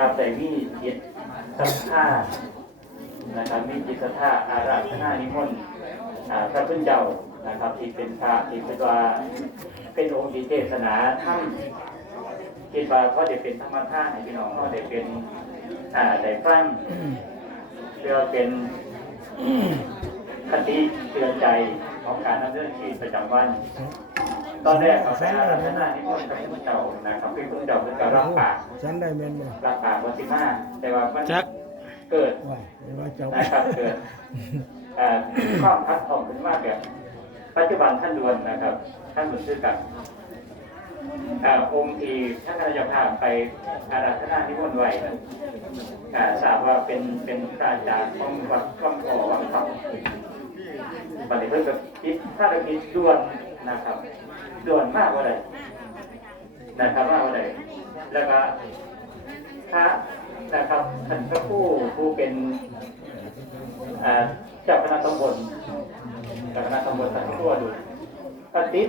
ครับแต่มีจิตศรัทธานะครับมีจิตศรัทธาอาราธนานิมนต์อ่าพระพุทธเจ้านะครับ ที่เป็นพระที่เป็นว่าเป็นองค์ที่เทศนาธรรมคิดว่าเขาได้เป็นธรรมทานให้พี่น้องเขาได้เป็นอ่าได้ฟังเพื่อเป็นคติเตือนใจของการดำเนินชีวิตประจำวัน ตอนแรกเขาไปอาราธนานิมนต์พระพุทธเจ้านะครับพระพุทธเจ้าเป็นการรับปากฉันได้แม่นบ่ราคาวันสิบห้าแต่ว่ามันจักเกิดไหวไม่ว่าเจ้านะครับเกิดเอ่อข้อพัดผ่องขึ้นมากแบบปัจจุบันท่านดวนนะครับ ท่านเหมือนชื่อกับเอ่อองค์ที่ท่านนายกภาพไปอาราธนานิมนต์ไว้นะอ่าทราบว่าเป็นเป็นพระอาจารย์ของวัดข้องขอวัดเขาปฏิเพื่อกับคิดถ้าเราคิดด่วน นะครับด่วนมากกว่าเลยนะครับมากกว่าเลยแล้วก็พระนะครับท่านพระผู้ผู้เป็นอ่าเจ้าคณะตำบลเจ้าคณะตำบลสันตัวดูปฏิษ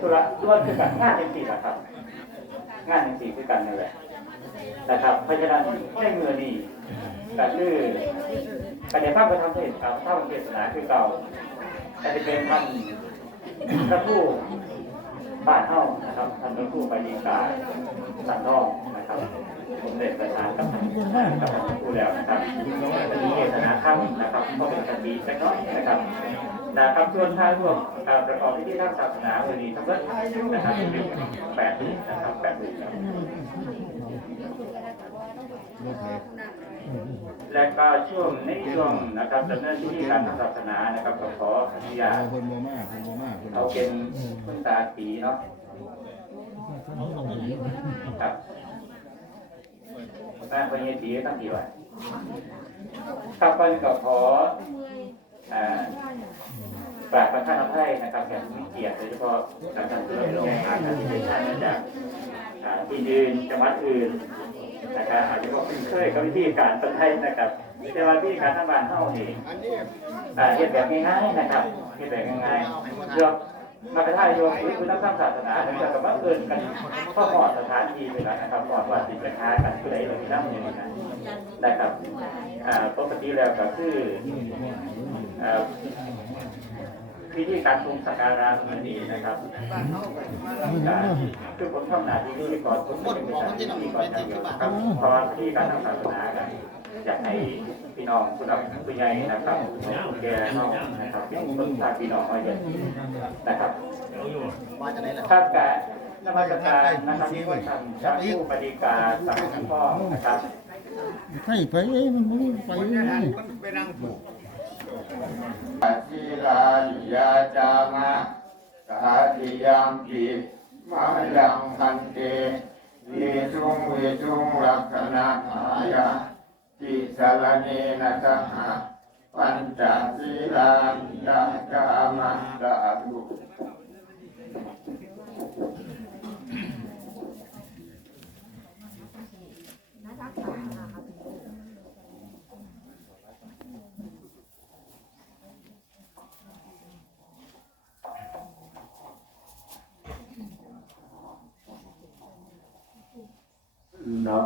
ธุระตัวคือกันงานจริงๆนะครับ งานจริงๆคือกันนั่นแหละนะครับเพราะฉะนั้นในเมื่อนี้ก็คือการในภาพประธรรมเทศน์กับท่าเทศนาคือเก่าแต่จะเป็นท่าน พระผู้บ้านเฮานะครับท่านพระผู้ไปดีกาสันทองนะครับผมเด็กประชานกับกับผู้แล้วนะครับวันนี้เทศนาธรรมนะครับก็เป็นคดีเล็กน้อยนะครับนะครับส่วนท่างร่วมการประกอบพิธีทางศาสนาวันนี้ทั้งหมดนะครับเป็นแปดปีนะครับแปดปีครับ และก็ช่วงในช่วงนะครับดำเนินพิธีการทางศาสนานะครับก็ขออนุญาตคนโมมาคนโมมาคนเอาเป็นคุณตาตีเนาะครับแม่คนยีตีตั้งกี่วันครับก็ก็ขออ่ากราบประทานอภัยนะครับแขกผู้มีเกียรติโดยเฉพาะการทำเรื่องแรงงานการที่เป็นท่านมาจากอ่าที่ยืนจังหวัดอื่น นะครับอาจจะบอกเพิ่งเคยกับวิธีการประไทยนะครับแต่ว่าวิธีการทำงานเท่านี้อ่าเฮ็ดแบบง่ายๆนะครับเฮ็ดแบบง่ายๆเลือกมากระทายโยมหรือคุณธรรมศาสนาถึงจะกับว่าเอินกันข้อหอดสถานที่ไปแล้วนะครับหอดว่าสิไปค้ากันผู้ใดเราที่นั่งอย่งนี้นะนะครับอ่าปกติแล้วก็คืออ่า พิธีการทรงสักการะมันนี้นะครับคือผมทำหน้าที่พิธีกรผมเป็นพิธีกรอย่างเดียวครับพราะว่าพิธีการทางศาสนากันอยากให้พี่น้องผู้รับผู้ใหญ่นะครับผู้แก่น้องนะครับเป็นคนทางพี่น้องเอาเยอะนะครับถ้าการนมัสการนะครับที่ว่าทำจากผู้ปฏิการสังฆพ่อนะครับให้ไปเอ้ยมันบ่ไปเอ้ยปั จจิลานิยาจามะกาติยามปิมายังพันเตวิจุงวิจุงลักขณะหายาติสารเนนะสหะปัญจศีลานิยาจามะสาธุ นะ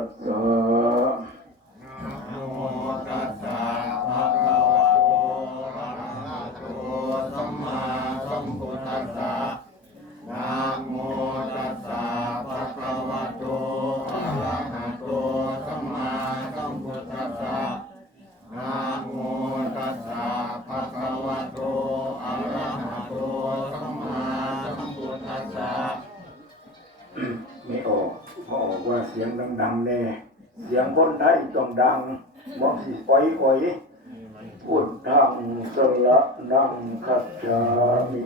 ส ดังๆแน่เสียงคนไทยต้องดังบอกสิปล่อยปล่อยพุทธังสระนังคัจฉามิ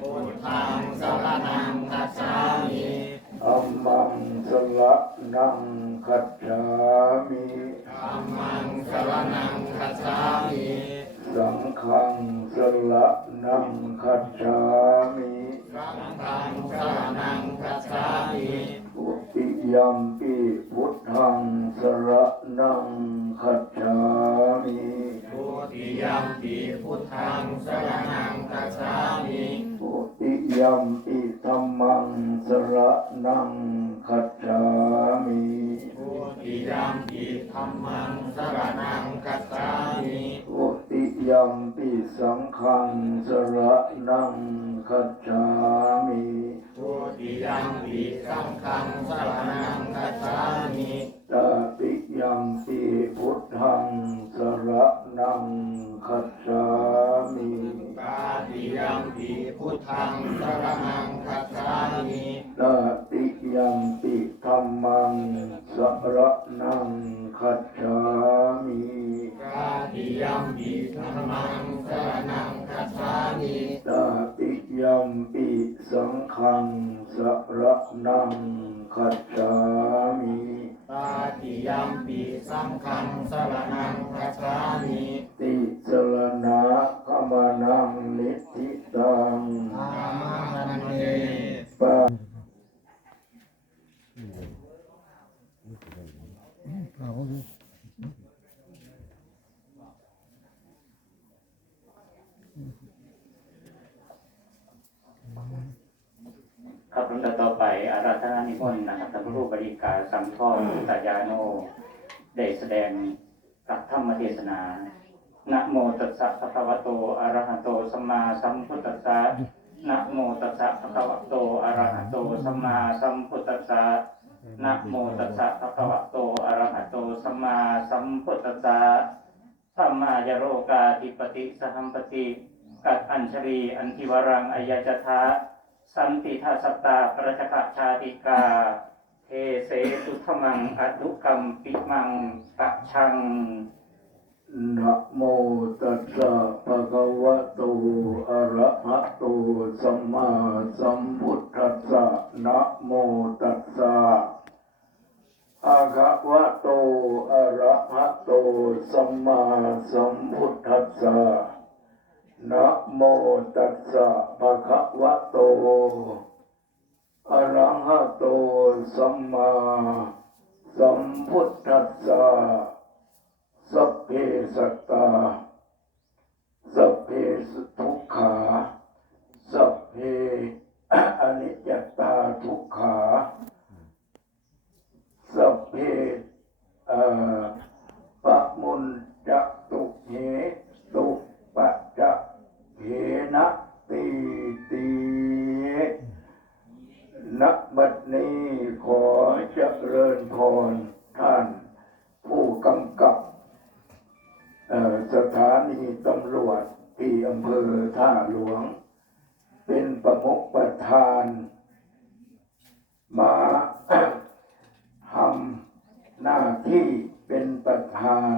พุทธังสรณังคัจฉามิอัมมังสละนังคัจฉามิธัมมังสรณังคัจฉามิสังฆังสละนังคัจฉามิสังฆังสรณังคัจฉามิ ทุติยัมปิพุทธังสละนังคัจฉามิทุติยัมปิพุทธังสรณังคัจฉามิทุติยัมปิธัมมังสละนังคัจฉามิทุติยัมปิธัมมังสรณังคัจฉามิทุติยัมปิสังฆังสละนังคัจฉามิทุติ วิสังฆังสรณ นังคัจฉามิตาติยัมปิสังฆังสรณังคัจฉามิติสรณะขมานังนิธิตัง อามันเน ปะ เอาอยู่ ครับลำดับต่อไปอาราธนานิมนต์นะค รับท่านพระรูปบริการสัมทองตายาโนได้แสดงพระธรรมเทศนานะโมตัสสะภะคะวะโตอะระหะโตสัมมาสัมพุทธัสสะนะโมตัสสะภะคะวะโตอะระหะโตสัมมาสัมพุทธัสสะนะโมตัสสะภะคะวะโตอะระหะโตสัมมาสัมพุทธัสสะสัมมายโรกาธิปติสหัมปติกัดอัญชรีอันทิวรังอายจทาสันติทัสสตาประชกชาติกา เทเสสุธมังอดุกรรมปิมังปะชังนะโมตัสสะภะคะวะโตอะระหะโตสัมมาสัมพุทธัสสะนะโมตัสสะภะคะวะโตอะระหะโตสัมมาสัม เำเภอท่าหลวง เป็นประมุขประธาน มาทำหน้าที่เป็นประธาน